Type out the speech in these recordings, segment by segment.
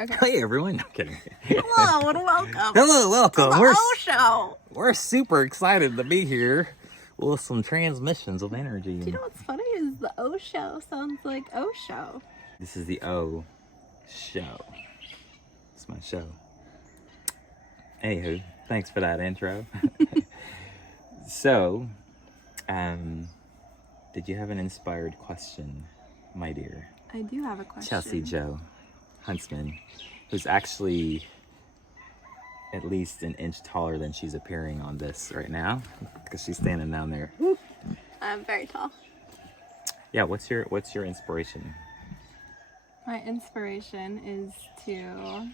Okay. Hey everyone, no kidding. Hello and welcome. Hello, welcome. To the O Show. We're super excited to be here with some transmissions of energy. Do you know what's funny is the O Show sounds like O Show. This is the O Show. It's my show. Anywho, thanks for that intro. So, did you have an inspired question, my dear? I do have a question. Chelsea Joe Huntsman, who's actually at least an inch taller than she's appearing on this right now, because she's standing down there. I'm very tall. Yeah, what's your inspiration? My inspiration is to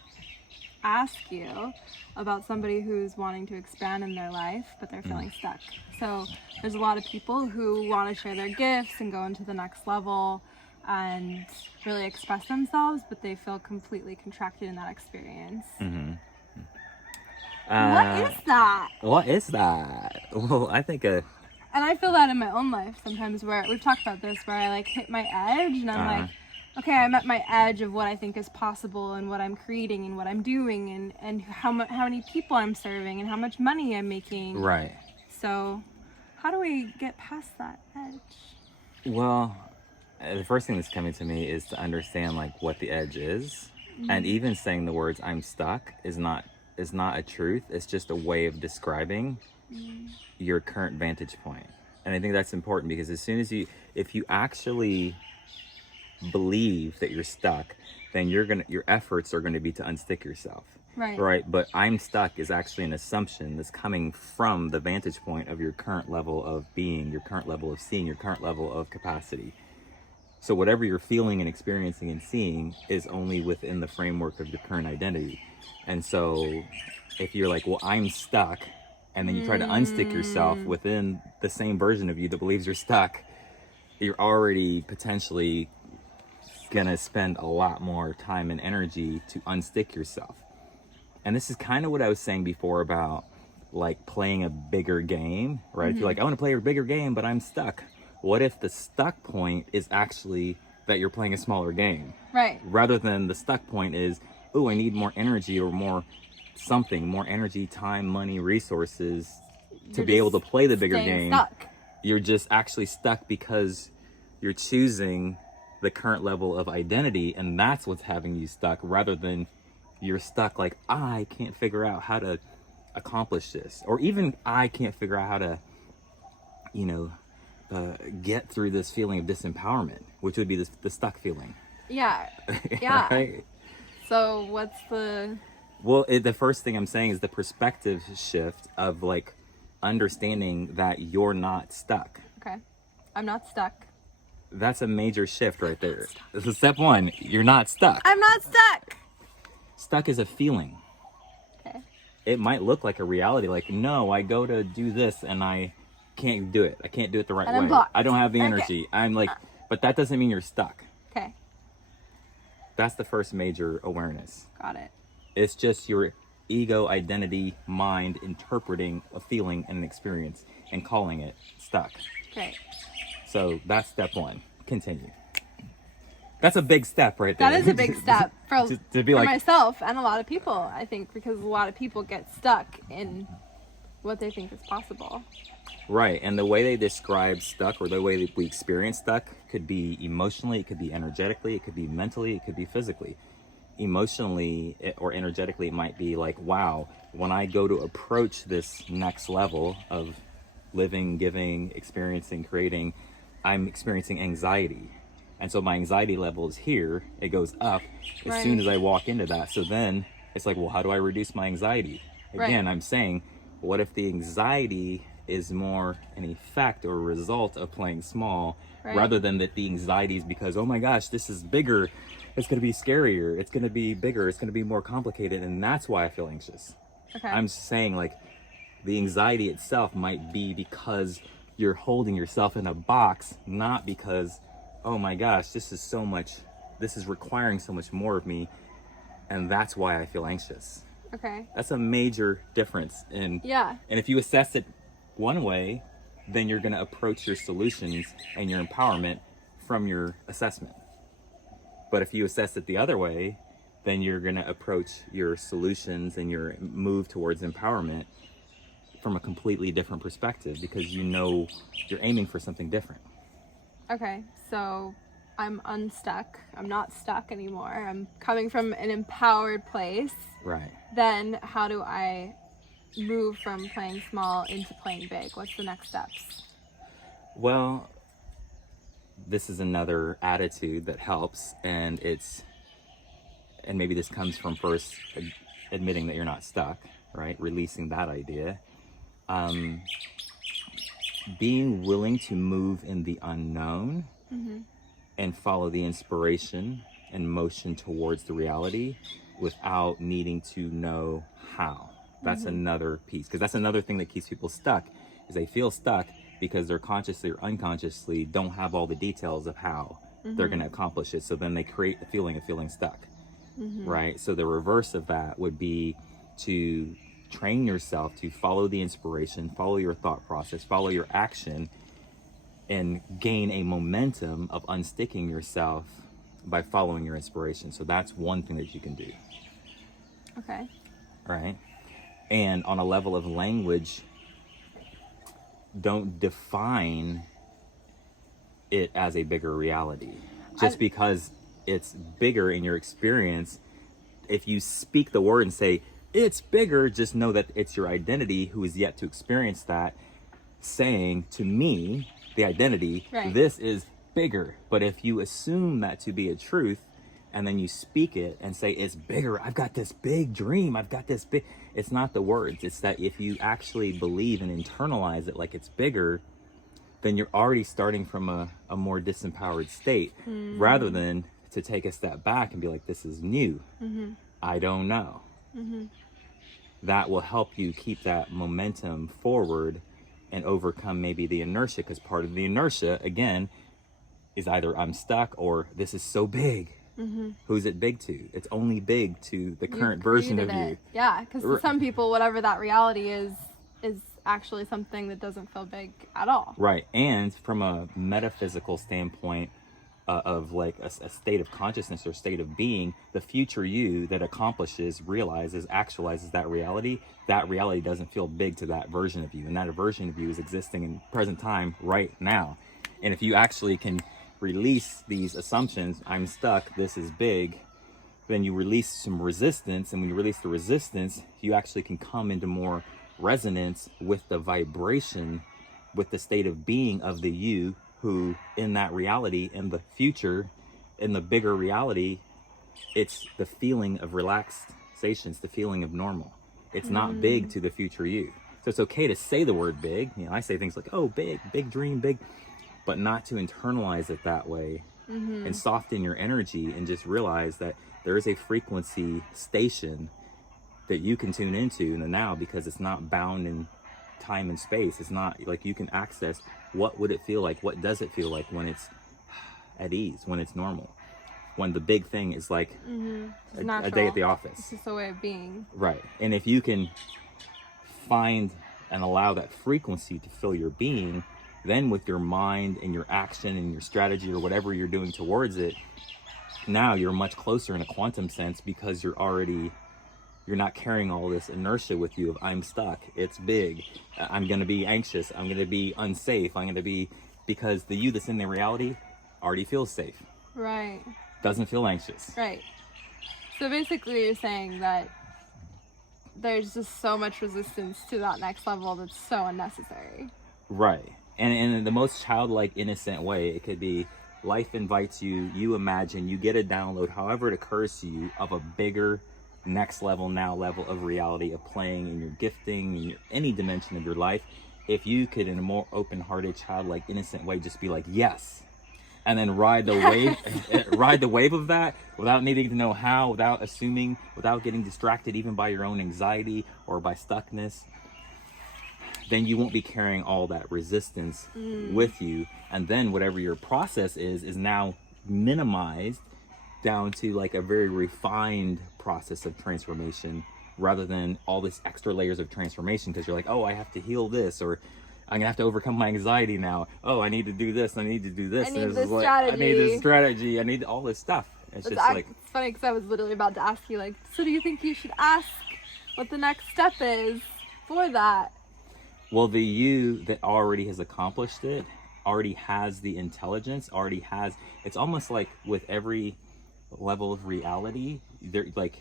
ask you about somebody who's wanting to expand in their life, but they're feeling stuck. So there's a lot of people who want to share their gifts and go into the next level and really express themselves, but they feel completely contracted in that experience. What is that? What is that? Well, I think And I feel that in my own life sometimes, where we've talked about this, where I like hit my edge and I'm like, okay, I'm at my edge of what I think is possible and what I'm creating and what I'm doing and how many people I'm serving and how much money I'm making. right. So how do we get past that edge? Well, the first thing that's coming to me is to understand like what the edge is, and even saying the words "I'm stuck" is not a truth. It's just a way of describing your current vantage point. And I think that's important, because as soon as if you actually believe that you're stuck, then your efforts are gonna be to unstick yourself. Right. But "I'm stuck" is actually an assumption that's coming from the vantage point of your current level of being, your current level of seeing, your current level of capacity. So whatever you're feeling and experiencing and seeing is only within the framework of your current identity. And so if you're like, well, I'm stuck, and then you try to unstick yourself within the same version of you that believes you're stuck, you're already potentially gonna spend a lot more time and energy to unstick yourself. And this is kind of what I was saying before about like playing a bigger game, right? If you're like, I want to play a bigger game, but I'm stuck. What if the stuck point is actually that you're playing a smaller game? Right. Rather than the stuck point is, oh, I need more energy or more something, more energy, time, money, resources to be able to play the bigger game. Stuck. You're just actually stuck because you're choosing the current level of identity, and that's what's having you stuck, rather than you're stuck like, I can't figure out how to accomplish this, or even I can't figure out how to, get through this feeling of disempowerment, which would be the stuck feeling. Yeah. Yeah. Right? So what's the... Well, the first thing I'm saying is the perspective shift of like understanding that you're not stuck. Okay. I'm not stuck. That's a major shift right there. This is step one. You're not stuck. I'm not stuck. Stuck is a feeling. Okay. It might look like a reality, like, no, I go to do this and I can't do it. I can't do it the right And I'm way. blocked. I don't have the Okay. energy. I'm like, but that doesn't mean you're stuck. Okay. That's the first major awareness. Got it. It's just your ego, identity, mind interpreting a feeling and an experience and calling it stuck. Great. So that's step one. Continue. That's a big step right there. That is a big step for to be like, myself and a lot of people, I think, because a lot of people get stuck in what they think is possible. right. And the way they describe stuck, or the way that we experience stuck, could be emotionally, it could be energetically, it could be mentally, it could be physically. Emotionally or energetically, it might be like, wow, when I go to approach this next level of living, giving, experiencing, creating, I'm experiencing anxiety. And so my anxiety level is here, it goes up as soon as I walk into that. So then it's like, well, how do I reduce my anxiety? Again, I'm saying, what if the anxiety is more an effect or a result of playing small, rather than that the anxiety is because, oh my gosh, this is bigger, it's going to be scarier, it's going to be bigger, it's going to be more complicated, and that's why I feel anxious. Okay. I'm saying like the anxiety itself might be because you're holding yourself in a box, not because, oh my gosh, this is requiring so much more of me, and that's why I feel anxious. Okay. That's a major difference. And if you assess it one way, then you're going to approach your solutions and your empowerment from your assessment. But if you assess it the other way, then you're going to approach your solutions and your move towards empowerment from a completely different perspective, because you know you're aiming for something different. Okay, so I'm unstuck. I'm not stuck anymore. I'm coming from an empowered place. Right. Then how do I move from playing small into playing big? What's the next steps? Well, this is another attitude that helps, and maybe this comes from first admitting that you're not stuck, right? Releasing that idea. Being willing to move in the unknown and follow the inspiration and motion towards the reality without needing to know how. That's another piece, because that's another thing that keeps people stuck, is they feel stuck because they're consciously or unconsciously don't have all the details of how they're going to accomplish it. So then they create the feeling of feeling stuck, right? So the reverse of that would be to train yourself to follow the inspiration, follow your thought process, follow your action, and gain a momentum of unsticking yourself by following your inspiration. So that's one thing that you can do. Okay. Right? And on a level of language, don't define it as a bigger reality. Just because it's bigger in your experience, if you speak the word and say, it's bigger, just know that it's your identity who is yet to experience that, saying to me, the identity, this is bigger. But if you assume that to be a truth, and then you speak it and say, it's bigger, I've got this big dream, I've got this big, it's not the words. It's that if you actually believe and internalize it like it's bigger, then you're already starting from a more disempowered state, rather than to take a step back and be like, this is new. I don't know. That will help you keep that momentum forward and overcome maybe the inertia, because part of the inertia, again, is either I'm stuck or this is so big. Who's it big to? It's only big to the current version of you. Yeah, because to some people, whatever that reality is actually something that doesn't feel big at all. Right. And from a metaphysical standpoint, of like a state of consciousness or state of being, the future you that accomplishes, realizes, actualizes that reality doesn't feel big to that version of you. And that version of you is existing in present time right now. And if you actually can release these assumptions, I'm stuck, this is big, then you release some resistance. And when you release the resistance, you actually can come into more resonance with the vibration, with the state of being of the you, who in that reality, in the future, in the bigger reality, it's the feeling of relaxation, it's the feeling of normal. It's not big to the future you. So it's okay to say the word big. You know, I say things like, oh, big dream, big, but not to internalize it that way, and soften your energy and just realize that there is a frequency station that you can tune into in the now, because it's not bound in time and space. It's not like you can access what would it feel like, what does it feel like when it's at ease, when it's normal, when the big thing is like a day at the office. It's just a way of being. Right. And if you can find and allow that frequency to fill your being, then with your mind and your action and your strategy or whatever you're doing towards it, now you're much closer in a quantum sense, because you're not carrying all this inertia with you of I'm stuck, it's big, I'm going to be anxious, I'm going to be unsafe, I'm going to be, because the you that's in the reality already feels safe. Right. Doesn't feel anxious. Right. So basically you're saying that there's just so much resistance to that next level that's so unnecessary. Right. And in the most childlike, innocent way, it could be life invites you, you imagine, you get a download, however it occurs to you, of a bigger next level, now level of reality, of playing in your gifting, in any dimension of your life. If you could, in a more open-hearted, childlike, innocent way, just be like, yes, and then ride the wave, ride the wave of that without needing to know how, without assuming, without getting distracted even by your own anxiety or by stuckness, then you won't be carrying all that resistance with you. And then whatever your process is now minimized down to like a very refined process of transformation, rather than all this extra layers of transformation, because you're like, oh, I have to heal this, or I'm gonna have to overcome my anxiety now. Oh, I need to do this, I need to do this. I need this this is like, strategy. I need this strategy, I need all this stuff. It's just like, it's funny because I was literally about to ask you, like, so do you think you should ask what the next step is for that? Well, the you that already has accomplished it, already has the intelligence, already has, it's almost like with every level of reality, there, like,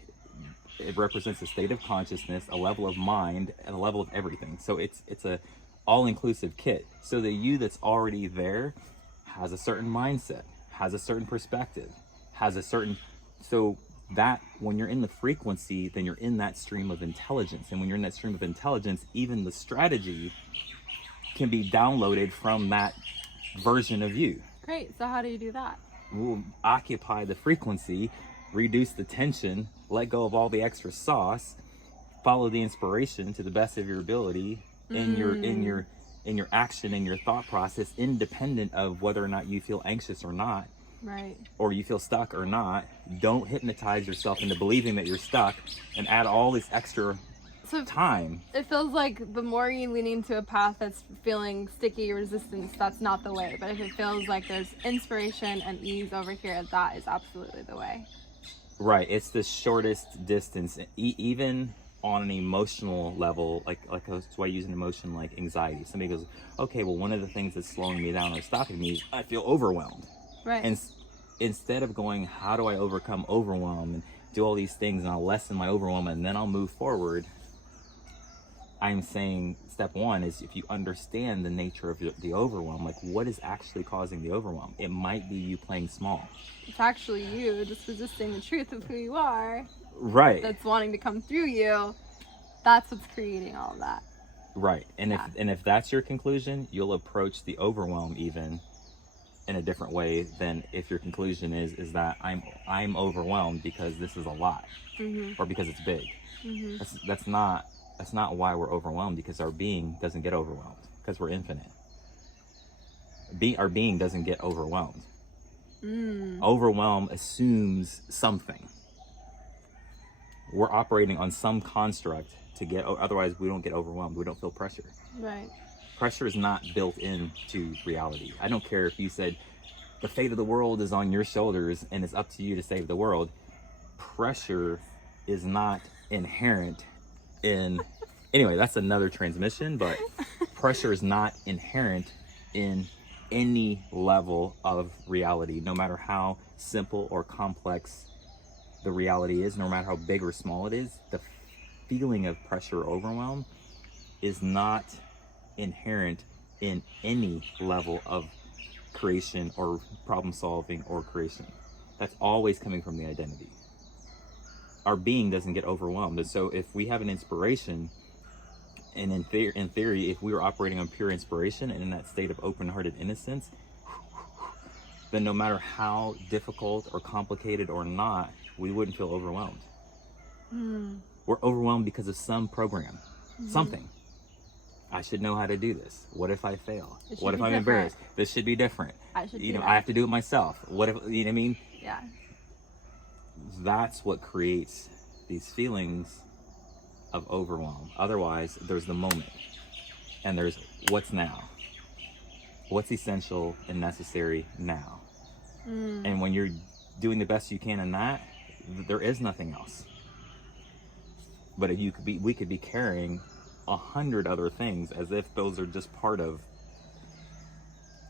it represents a state of consciousness, a level of mind, and a level of everything. So it's a all-inclusive kit. So the you that's already there has a certain mindset, has a certain perspective, has a certain, so that when you're in the frequency, then you're in that stream of intelligence. And when you're in that stream of intelligence, even the strategy can be downloaded from that version of you. Great. So how do you do that? We'll occupy the frequency, reduce the tension, let go of all the extra sauce, follow the inspiration to the best of your ability in your action and your thought process, independent of whether or not you feel anxious or not. Right. Or you feel stuck or not. Don't hypnotize yourself into believing that you're stuck and add all this extra time. It feels like the more you lean into a path that's feeling sticky resistance, that's not the way. But if it feels like there's inspiration and ease over here, that is absolutely the way. Right. It's the shortest distance, even on an emotional level. Like that's why I use an emotion like anxiety. Somebody goes, okay, well, one of the things that's slowing me down or stopping me is I feel overwhelmed. Right. And instead of going, how do I overcome overwhelm and do all these things and I'll lessen my overwhelm and then I'll move forward, I'm saying step one is if you understand the nature of the overwhelm, like what is actually causing the overwhelm? It might be you playing small. It's actually you just resisting the truth of who you are. Right. That's wanting to come through you. That's what's creating all of that. Right. And if that's your conclusion, you'll approach the overwhelm even in a different way than if your conclusion is that I'm overwhelmed because this is a lot, or because it's big. That's not why we're overwhelmed, because our being doesn't get overwhelmed because we're infinite. Our being doesn't get overwhelmed. Overwhelm assumes something. We're operating on some construct to get, otherwise we don't get overwhelmed. We don't feel pressure. Right. Pressure is not built into reality. I don't care if you said the fate of the world is on your shoulders and it's up to you to save the world. Pressure is not inherent in, anyway, that's another transmission, but pressure is not inherent in any level of reality, no matter how simple or complex the reality is, no matter how big or small it is. The feeling of pressure or overwhelm is not inherent in any level of creation or problem solving or creation. That's always coming from the identity. Our being doesn't get overwhelmed. And so if we have an inspiration, and in theory, if we were operating on pure inspiration and in that state of open-hearted innocence, then no matter how difficult or complicated or not, we wouldn't feel overwhelmed. We're overwhelmed because of some program, something. I should know how to do this. What if I fail? What if I'm embarrassed? This should be different. I have to do it myself. What if, you know what I mean? Yeah. That's what creates these feelings of overwhelm. Otherwise, there's the moment, and there's what's now. What's essential and necessary now. And when you're doing the best you can in that, there is nothing else. But if we could be carrying 100 other things as if those are just part of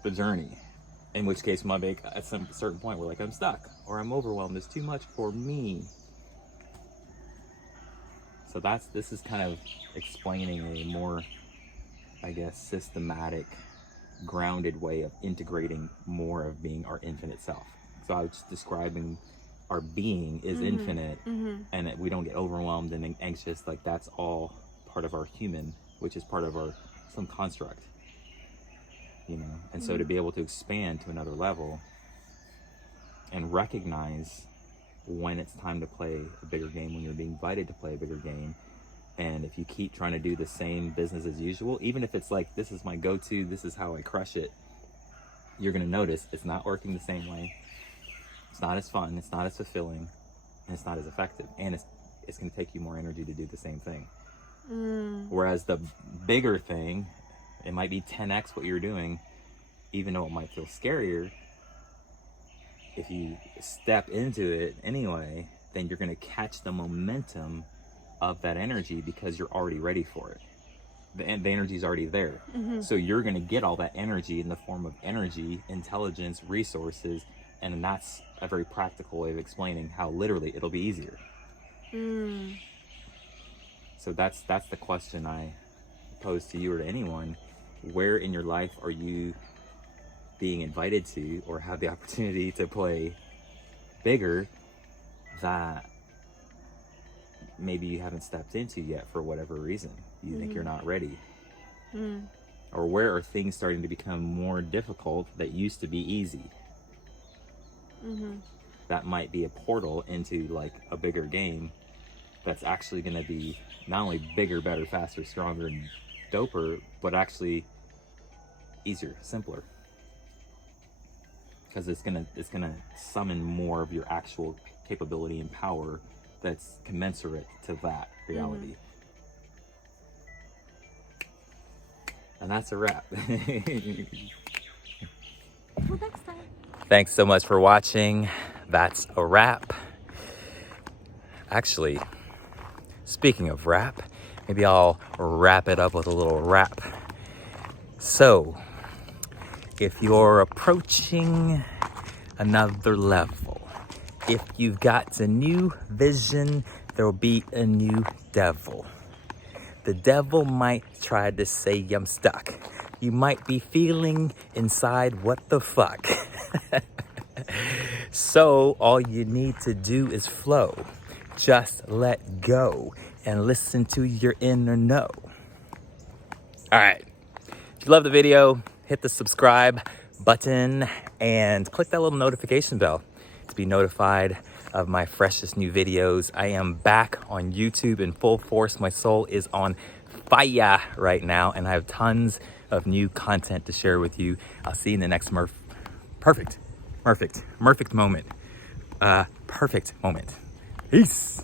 the journey. In which case, at some certain point, we're like, I'm stuck, or I'm overwhelmed. It's too much for me. So this is kind of explaining a more, I guess, systematic, grounded way of integrating more of being our infinite self. So I was describing our being is infinite, and that we don't get overwhelmed and anxious. Like that's all part of our human, which is part of some construct, you know. And so to be able to expand to another level and recognize when it's time to play a bigger game, when you're being invited to play a bigger game. And if you keep trying to do the same business as usual, even if it's like, this is my go-to, this is how I crush it, you're going to notice it's not working the same way. It's not as fun, it's not as fulfilling, and it's not as effective. And it's going to take you more energy to do the same thing. Whereas the bigger thing, it might be 10x what you're doing, even though it might feel scarier, if you step into it anyway, then you're going to catch the momentum of that energy because you're already ready for it. The energy is already there. So you're going to get all that energy in the form of energy, intelligence, resources, and that's a very practical way of explaining how literally it'll be easier. So that's the question I pose to you or to anyone. Where in your life are you being invited to or have the opportunity to play bigger that maybe you haven't stepped into yet for whatever reason? You think you're not ready? Or where are things starting to become more difficult that used to be easy? That might be a portal into like a bigger game that's actually going to be not only bigger, better, faster, stronger, and doper, but actually easier, simpler. Because it's gonna summon more of your actual capability and power that's commensurate to that reality. And that's a wrap. Till next time. Thanks so much for watching. That's a wrap. Actually, speaking of wrap, maybe I'll wrap it up with a little rap. So, if you're approaching another level, if you've got a new vision, there'll be a new devil. The devil might try to say I'm stuck. You might be feeling inside, what the fuck? So all you need to do is flow. Just let go and listen to your inner know. All right. If you love the video, hit the subscribe button and click that little notification bell to be notified of my freshest new videos. I am back on YouTube in full force. My soul is on fire right now, and I have tons of new content to share with you. I'll see you in the next perfect moment. Perfect moment. Peace.